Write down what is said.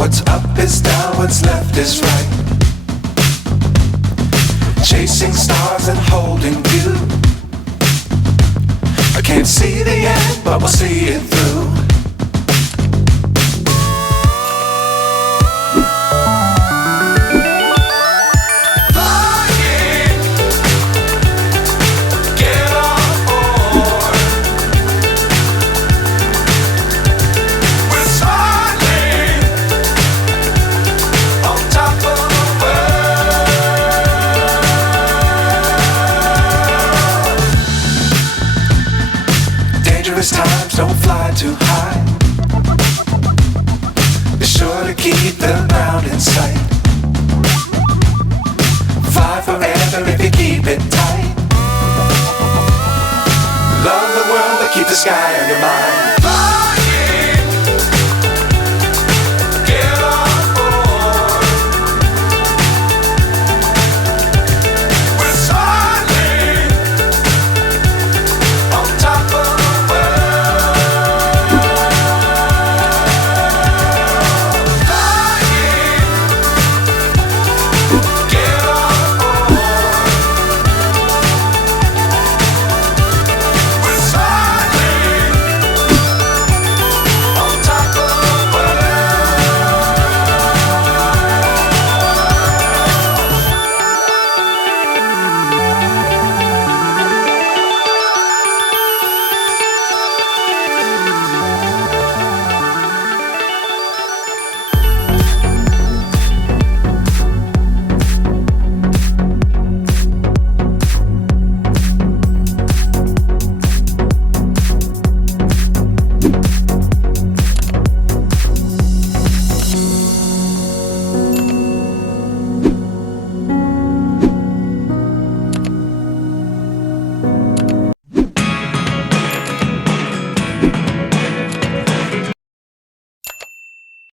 What's up is down, what's left is right. Chasing stars and holding you. I can't see the end, but we'll see it through. Dangerous times, don't fly too high. Be sure to keep the ground in sight. Fly forever if you keep it tight. Love the world, but keep the sky on your mind.